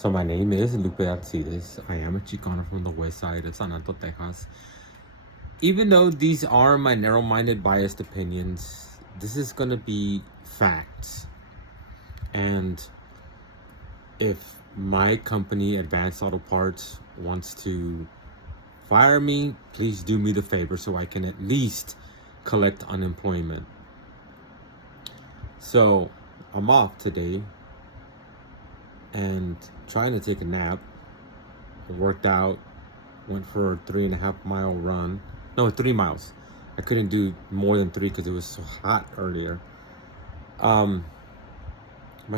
So my name is Lupe Alcides. I am a Chicano from the west side of San Antonio, Texas. Even though these are my narrow-minded, biased opinions, this is going to be facts. And if my company, Advanced Auto Parts, wants to fire me, please do me the favor so I can at least collect unemployment. So I'm off today and trying to take a nap. I worked out, went for a 3.5 mile run. No, 3 miles. I couldn't do more than 3 because it was so hot earlier. My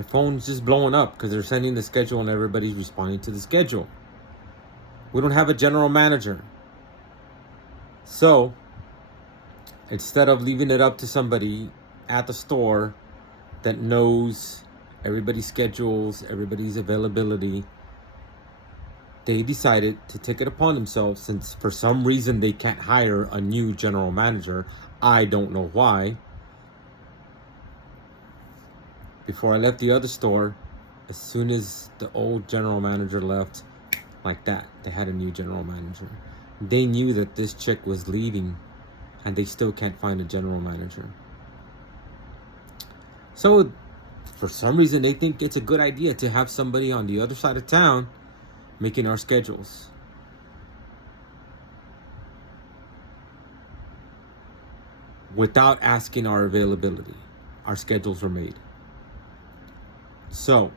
phone's just blowing up because they're sending the schedule and everybody's responding to the schedule. We don't have a general manager. So instead of leaving it up to somebody at the store that knows everybody's schedules, everybody's availability, they decided to take it upon themselves, since for some reason they can't hire a new general manager. I don't know why. Before I left the other store, as soon as the old general manager left, like that, they had a new general manager. They knew that this chick was leaving, and they still can't find a general manager. So for some reason, they think it's a good idea to have somebody on the other side of town making our schedules. Without asking our availability, our schedules were made. So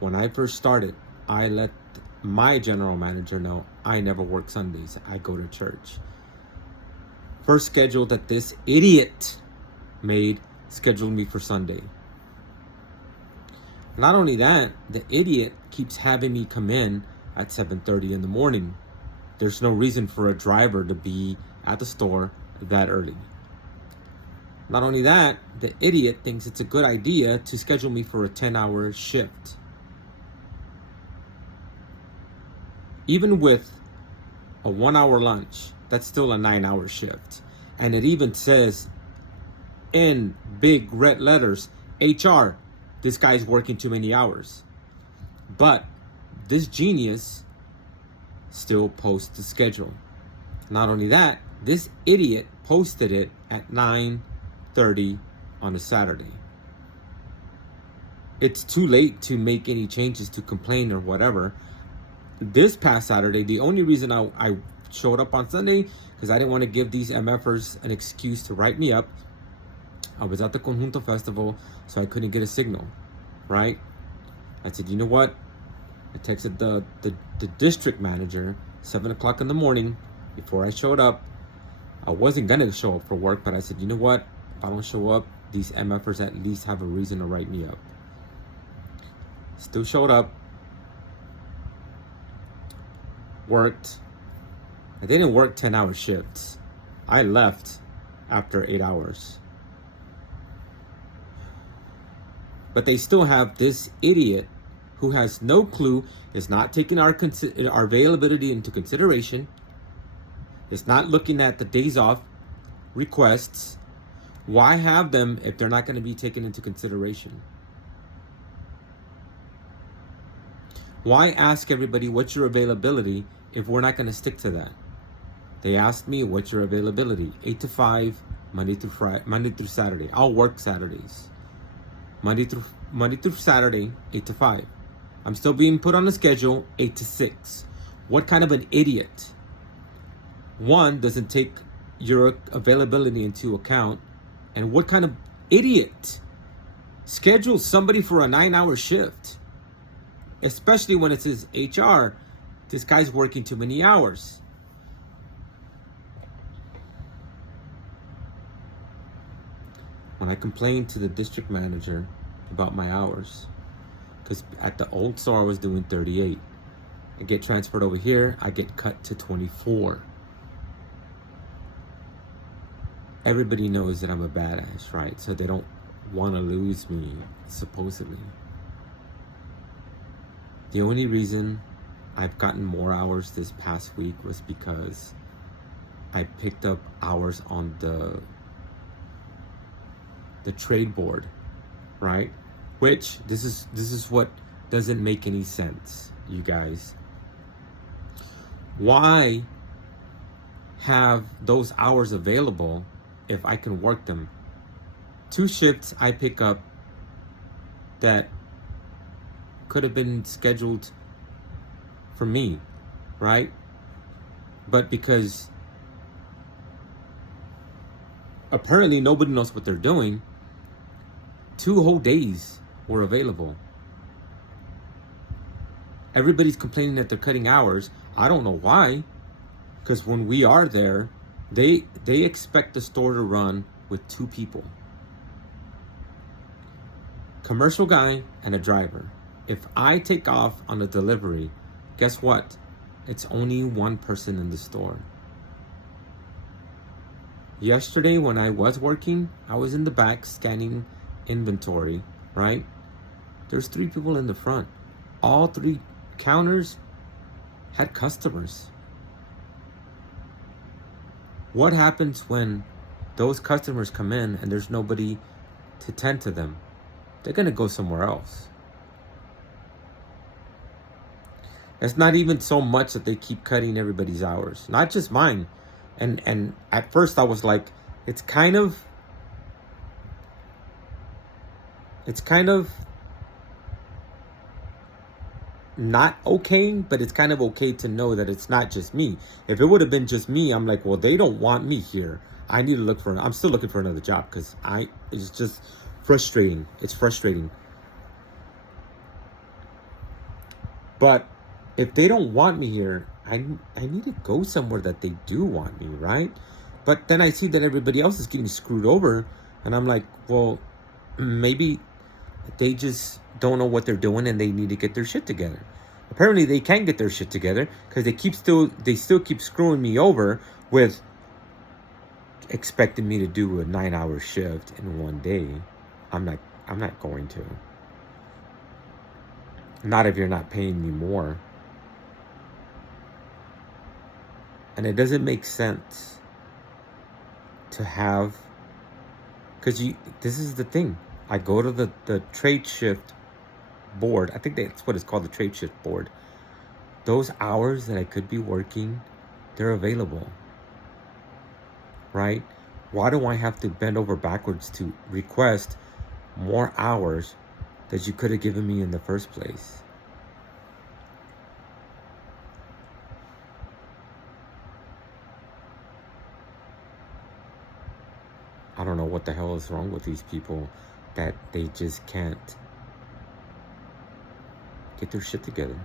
when I first started, I let my general manager know I never work Sundays. I go to church. First schedule that this idiot made scheduled me for Sunday. Not only that, the idiot keeps having me come in at 7:30 in the morning. There's no reason for a driver to be at the store that early. Not only that, the idiot thinks it's a good idea to schedule me for a 10-hour shift. Even with a 1-hour lunch, that's still a 9-hour shift. And it even says in big red letters, HR, this guy's working too many hours. But this genius still posts the schedule. Not only that, this idiot posted it at 9:30 on a Saturday. It's too late to make any changes, to complain or whatever. This past Saturday, the only reason I showed up on Sunday, because I didn't want to give these MFers an excuse to write me up. I was at the Conjunto Festival, so I couldn't get a signal, right? I said, you know what? I texted the district manager 7 o'clock in the morning before I showed up. I wasn't going to show up for work, but I said, you know what? If I don't show up, these MFers at least have a reason to write me up. Still showed up. Worked. I didn't work 10-hour shifts. I left after 8 hours. But they still have this idiot who has no clue, is not taking our availability into consideration, is not looking at the days off requests. Why have them if they're not going to be taken into consideration? Why ask everybody what's your availability if we're not going to stick to that? They asked me, what's your availability? 8 to 5, Monday through Saturday. I'll work Saturdays. Monday through Saturday, 8 to 5. I'm still being put on the schedule, 8 to 6. What kind of an idiot, one, doesn't take your availability into account? And what kind of idiot schedules somebody for a 9-hour shift? Especially when it says HR, this guy's working too many hours. When I complained to the district manager about my hours, because at the old store I was doing 38. I get transferred over here, I get cut to 24. Everybody knows that I'm a badass, right? So they don't want to lose me, supposedly. The only reason I've gotten more hours this past week was because I picked up hours on the trade board, right? Which this is what doesn't make any sense, you guys. Why have those hours available if I can work them? 2 shifts I pick up that could have been scheduled for me, right? But because apparently nobody knows what they're doing, 2 whole days were available. Everybody's complaining that they're cutting hours. I don't know why, because when we are there, they expect the store to run with 2 people. Commercial guy and a driver. If I take off on a delivery, guess what? It's only 1 person in the store. Yesterday when I was working, I was in the back scanning inventory, right? There's 3 people in the front. All 3 counters had customers. What happens when those customers come in and there's nobody to tend to them? They're gonna go somewhere else. It's not even so much that they keep cutting everybody's hours, not just mine. And at first I was like, it's kind of not okay, but it's kind of okay to know that it's not just me. If it would have been just me, I'm like, well, they don't want me here. I need to look for, I'm still looking for another job because it's just frustrating. It's frustrating. But if they don't want me here, I need to go somewhere that they do want me, right? But then I see that everybody else is getting screwed over, and I'm like, well, maybe they just don't know what they're doing and they need to get their shit together. Apparently they can get their shit together because they still keep screwing me over with expecting me to do a 9-hour shift in one day. I'm not going to. Not if you're not paying me more. And it doesn't make sense to have, because this is the thing. I go to the trade shift board. I think that's what it's called, the trade shift board. Those hours that I could be working, they're available. Right? Why do I have to bend over backwards to request more hours that you could have given me in the first place? I don't know what the hell is wrong with these people that they just can't get their shit together.